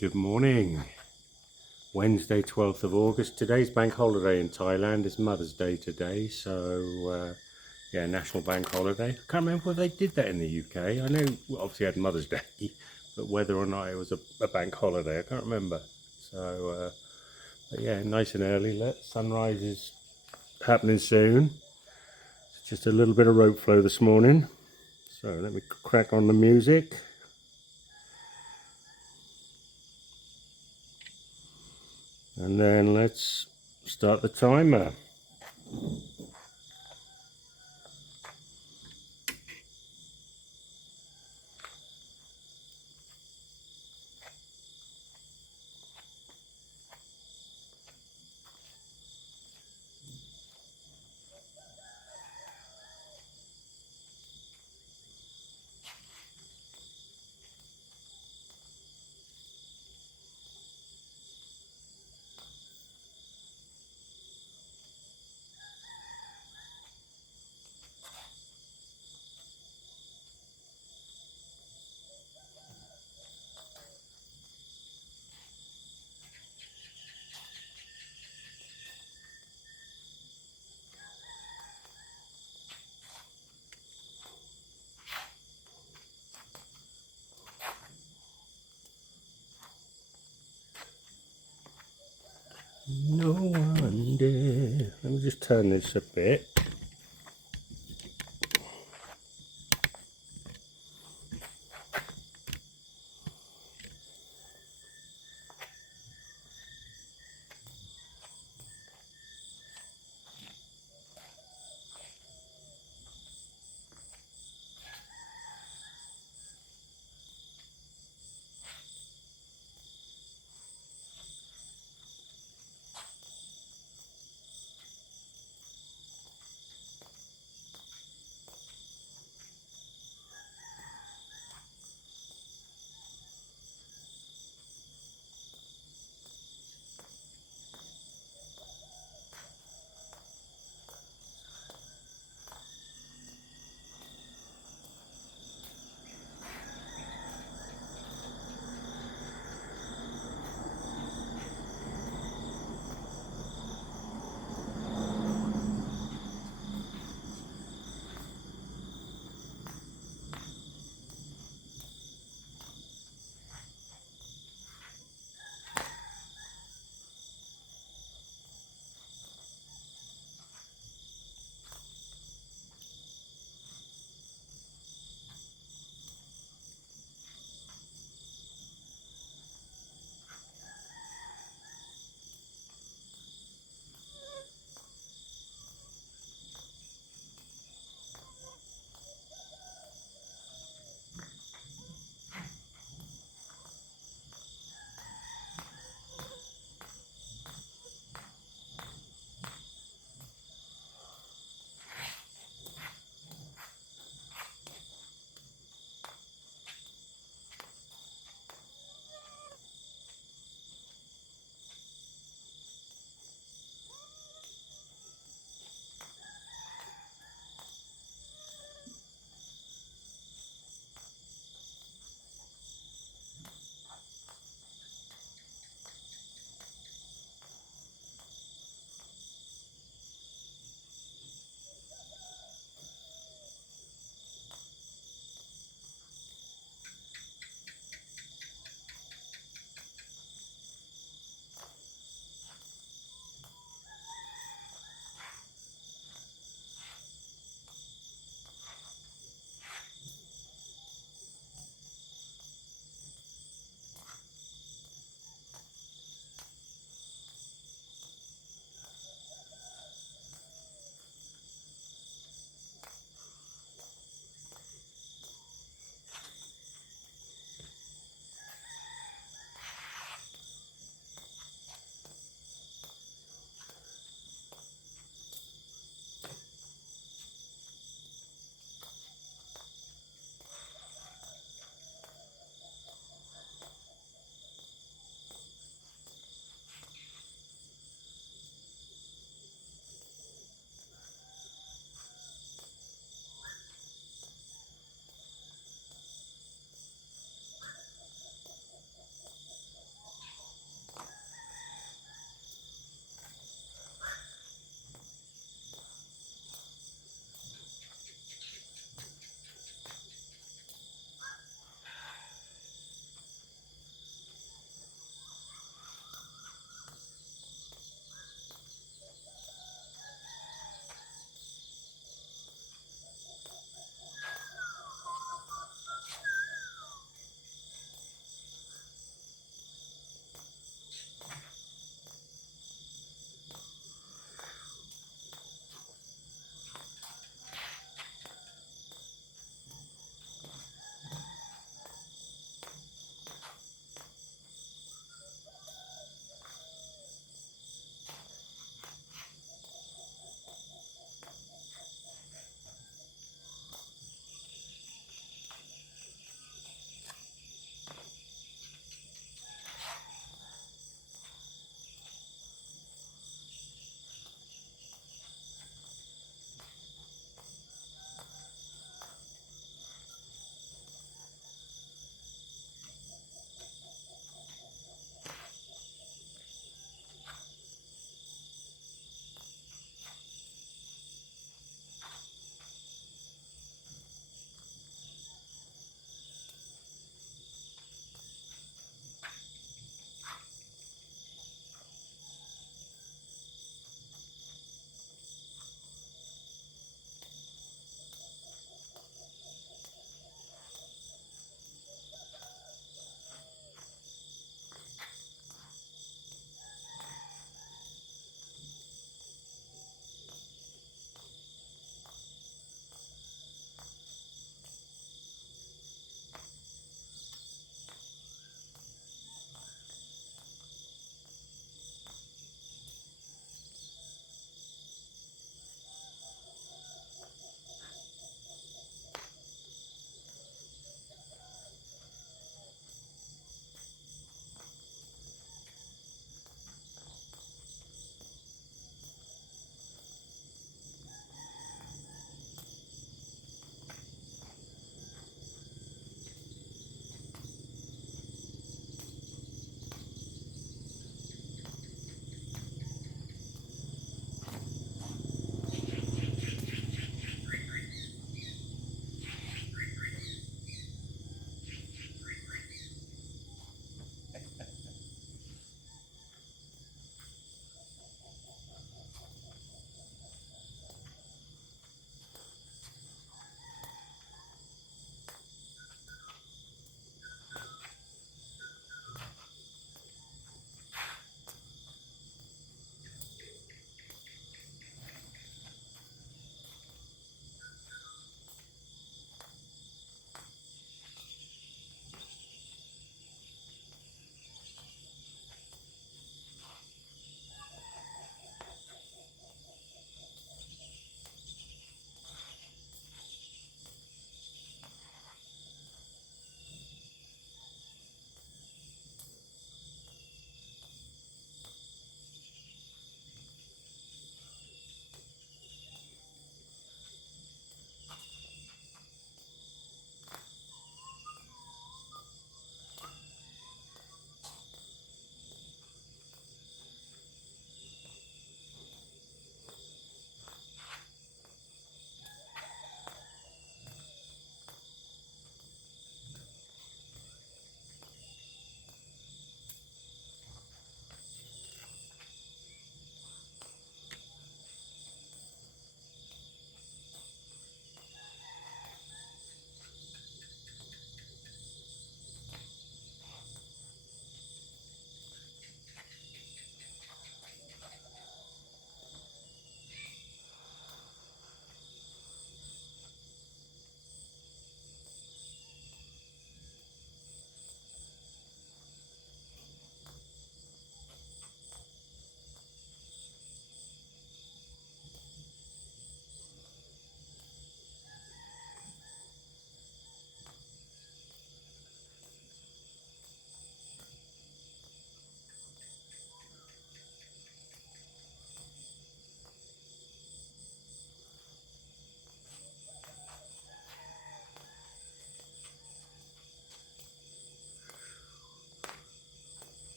Good morning. Wednesday, 12th of August. Today's bank holiday in Thailand. It's Mother's Day today, so yeah, national bank holiday. I can't remember whether they did that in the UK. I know we obviously had Mother's Day, but whether or not it was a bank holiday, I can't remember. So, but yeah, nice and early. Sunrise is happening soon. It's just a little bit of rope flow this morning. So let me crack on the music. And then let's start the timer. No wonder. Let me just turn this a bit.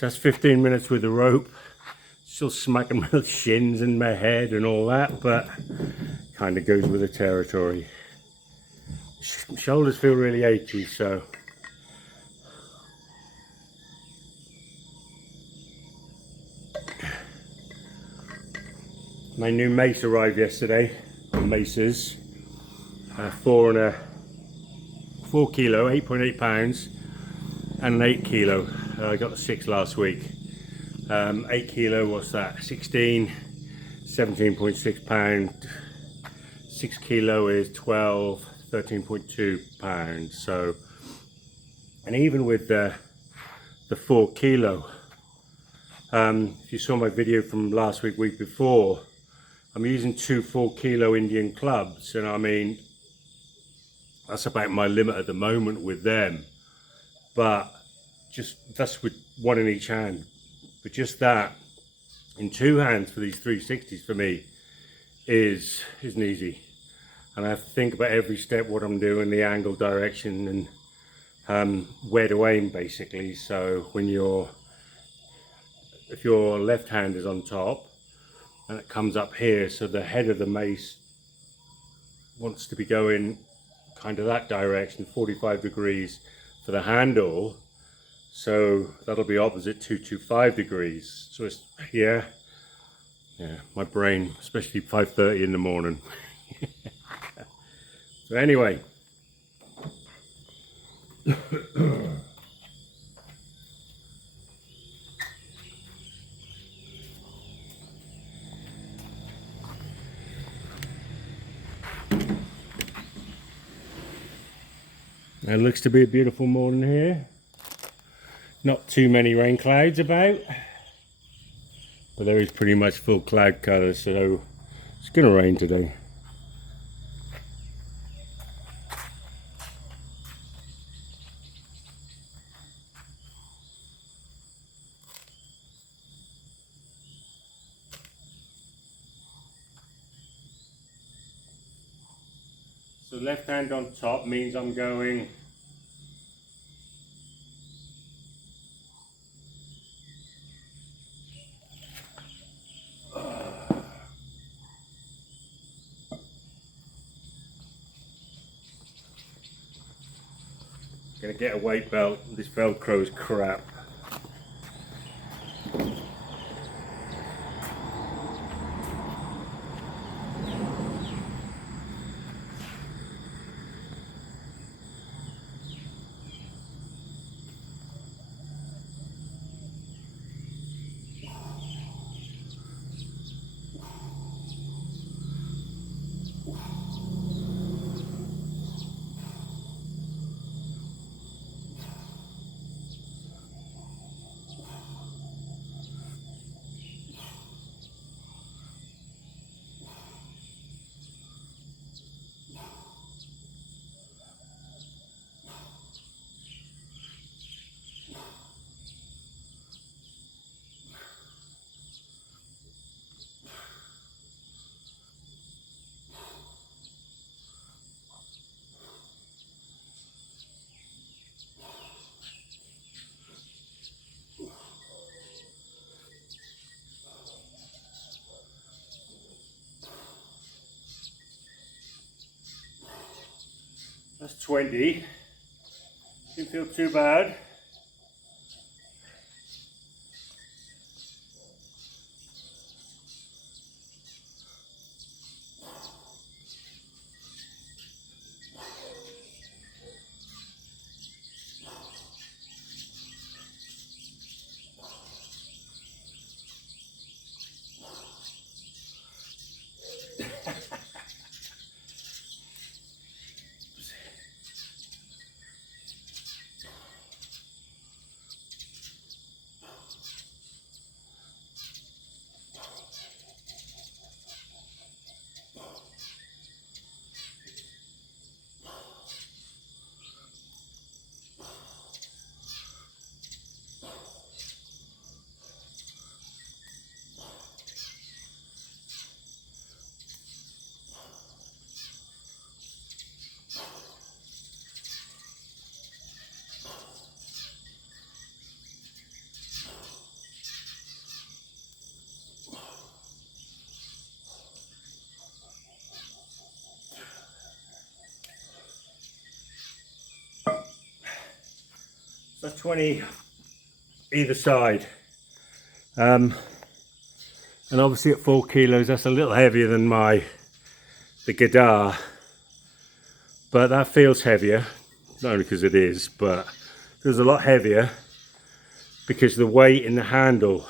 So that's 15 minutes with the rope. Still smacking my shins and my head and all that, but kind of goes with the territory. Shoulders feel really achy, so my new mace arrived yesterday, or maces, 4 kilo, 8.8 pounds, and an 8 kilo. I got the 6 last week. 8 kilo, what's that? 16, 17.6 pound. 6 kilo is 12, 13.2 pounds. So, and even with the 4 kilo, if you saw my video from last week before, I'm using 2 4 kilo Indian clubs, and I mean, that's about my limit at the moment with them. But just that's with one in each hand. But just that in 2 hands for these 360s for me isn't easy. And I have to think about every step, what I'm doing, the angle, direction, and where to aim basically. So when if your left hand is on top and it comes up here, so the head of the mace wants to be going kind of that direction, 45 degrees for the handle, so that'll be opposite 225 degrees. So it's here, yeah, my brain, especially 5:30 in the morning. So anyway, it looks to be a beautiful morning here. Not too many rain clouds about, but there is pretty much full cloud cover, so it's going to rain today. So left hand on top means I'm going gonna get a weight belt. This Velcro is crap. That's 20. Didn't feel too bad. So 20 either side. And obviously at 4 kilos, that's a little heavier than the Gadar, but that feels heavier, not only because it is, but it feels a lot heavier because the weight in the handle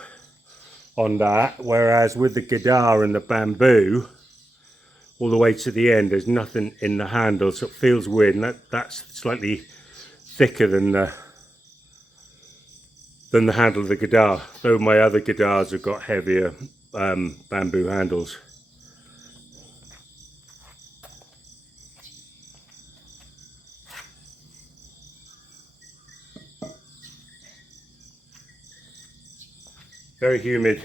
on that, whereas with the Gadar and the Bamboo, all the way to the end, there's nothing in the handle, so it feels weird, and that's slightly thicker than the handle of the Gadar, though my other Gadars have got heavier bamboo handles. Very humid.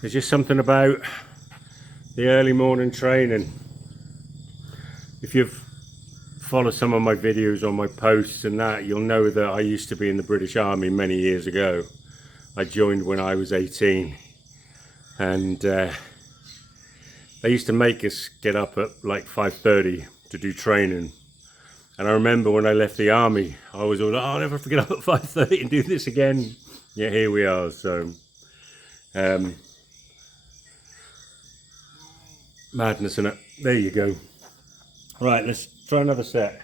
There's just something about the early morning training. If you've followed some of my videos or my posts and that, you'll know that I used to be in the British Army many years ago. I joined when I was 18, and they used to make us get up at like 5:30 to do training. And I remember when I left the army, I was all like, oh, I'll never get up at 5:30 and do this again. Yeah, here we are. So madness in it. There you go. Right, let's try another set.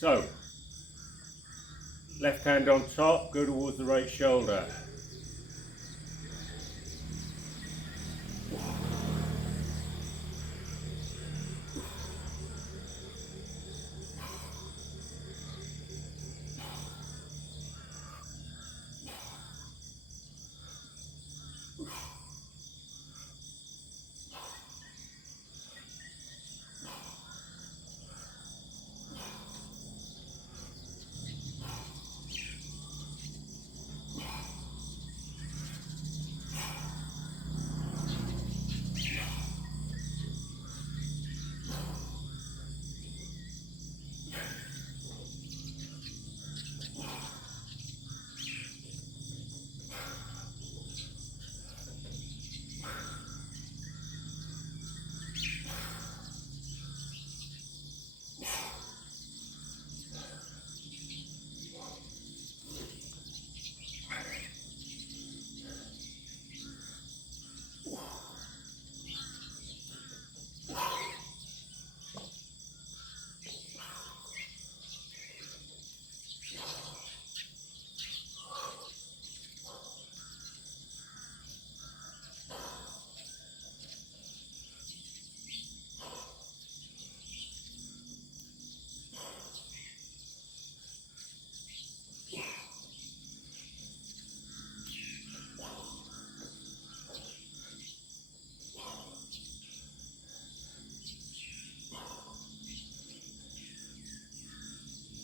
So, left hand on top, go towards the right shoulder.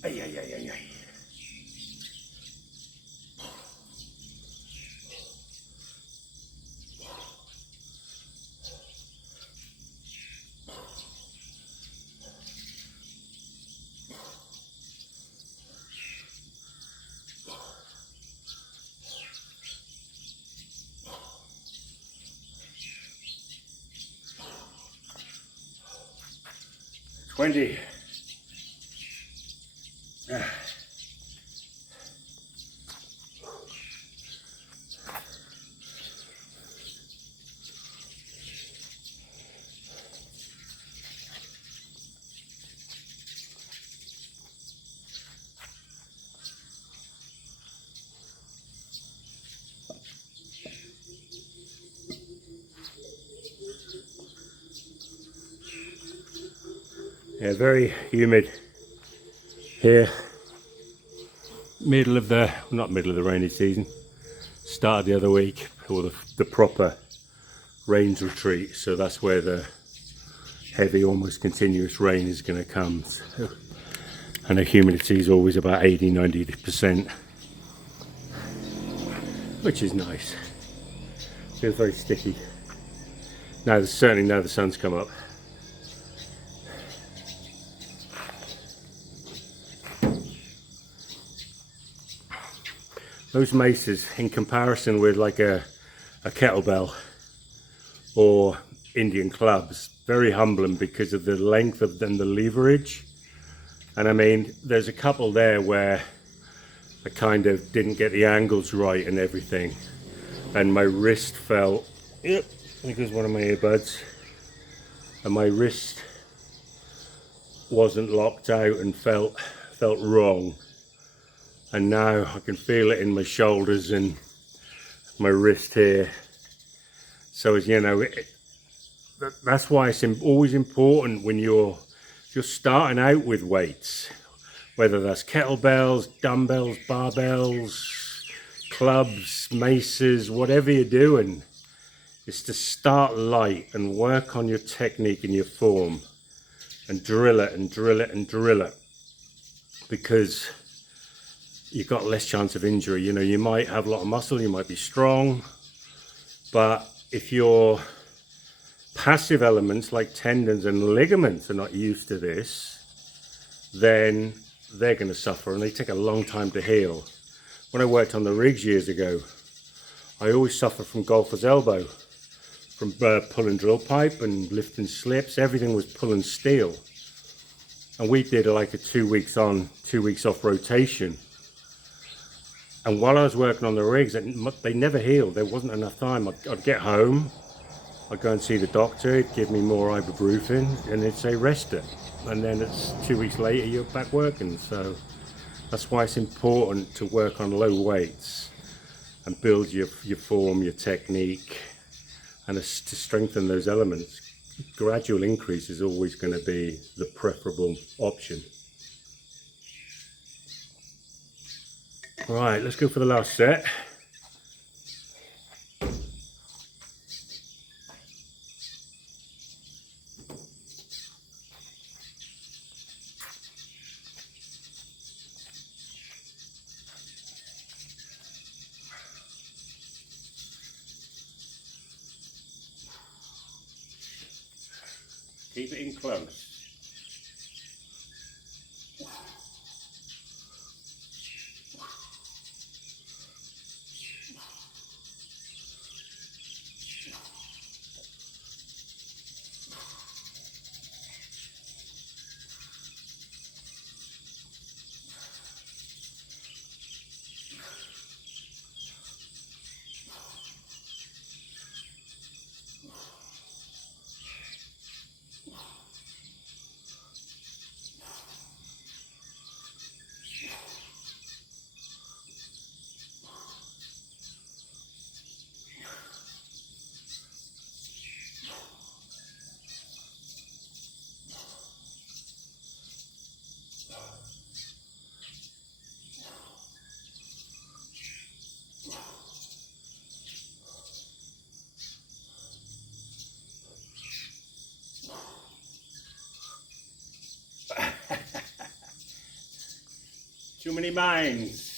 Ay, ay, ay, ay, ay. $20. Yeah, very humid here. Middle of the, not middle of the rainy season, start of the other week, or the proper rains retreat. So that's where the heavy, almost continuous rain is going to come. So, and the humidity is always about 80–90%. which is nice. Feels very sticky. Now, certainly now the sun's come up. Those maces, in comparison with like a kettlebell or Indian clubs, very humbling because of the length of them, the leverage. And I mean, there's a couple there where I kind of didn't get the angles right and everything, and my wrist felt, yep, I think it was one of my earbuds, and my wrist wasn't locked out and felt wrong. And now I can feel it in my shoulders and my wrist here. So as you know, that's why it's always important when you're starting out with weights, whether that's kettlebells, dumbbells, barbells, clubs, maces, whatever you're doing, is to start light and work on your technique and your form and drill it and drill it and drill it, because you've got less chance of injury. You know, you might have a lot of muscle, you might be strong, but if your passive elements like tendons and ligaments are not used to this, then they're going to suffer, and they take a long time to heal. When I worked on the rigs years ago, I always suffered from golfer's elbow, from pulling drill pipe and lifting slips. Everything was pulling steel, and we did like a 2 weeks on, 2 weeks off rotation. And while I was working on the rigs, they never healed. There wasn't enough time. I'd get home, I'd go and see the doctor, he'd give me more ibuprofen, and he'd say rest it. And then it's 2 weeks later, you're back working. So that's why it's important to work on low weights and build your form, your technique, and to strengthen those elements. Gradual increase is always going to be the preferable option. Right, let's go for the last set. Keep it in close. Too many minds.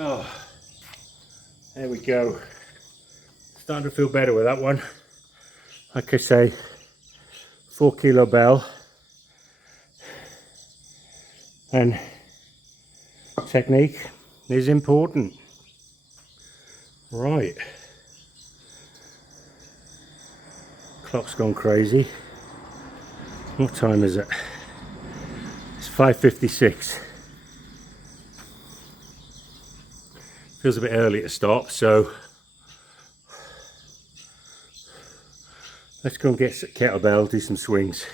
Oh, there we go. Starting to feel better with that one. Like I say, 4 kilo bell, and technique is important. Right, clock's gone crazy. What time is it? It's 5:56. Feels a bit early to stop, so let's go and get some kettlebell, do some swings.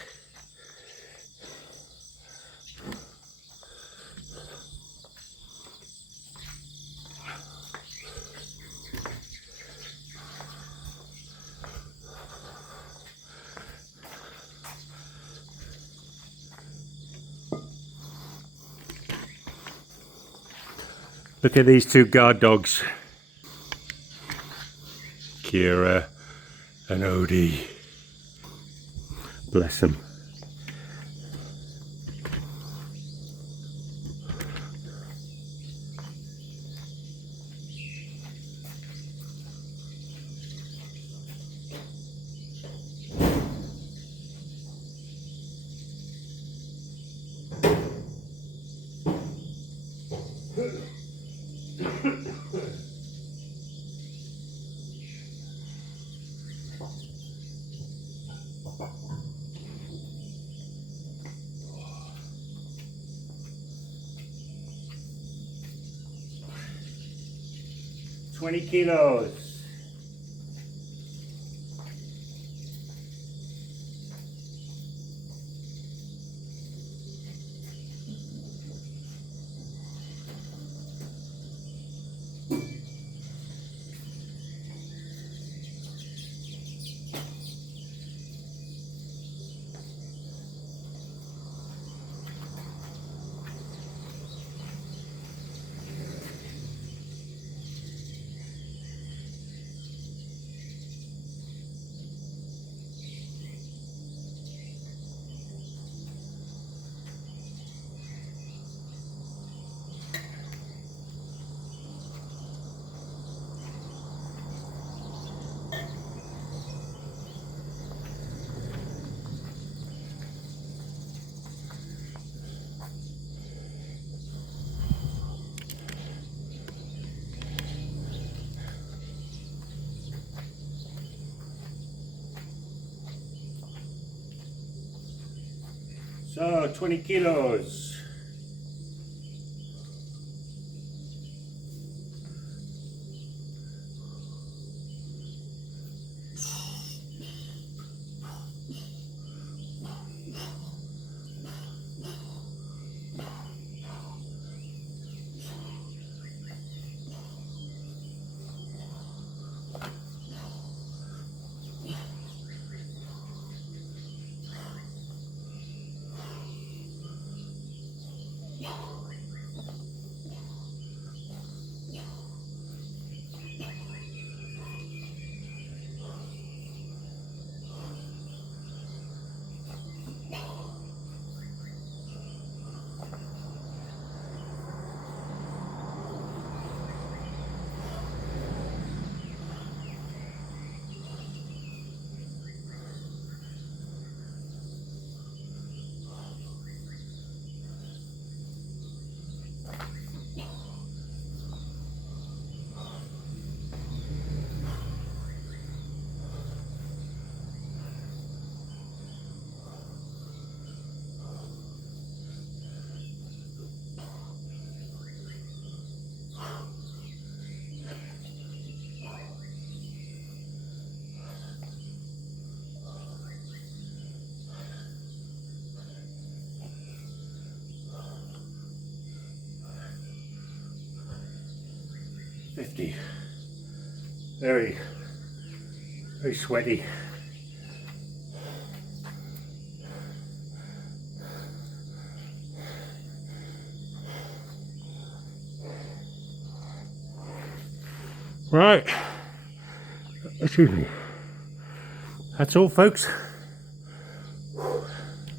Look at these two guard dogs, Kira and Odie. Bless them. $20 kilos. So 20 kilos. $50. Very sweaty. Right, excuse me. That's all, folks.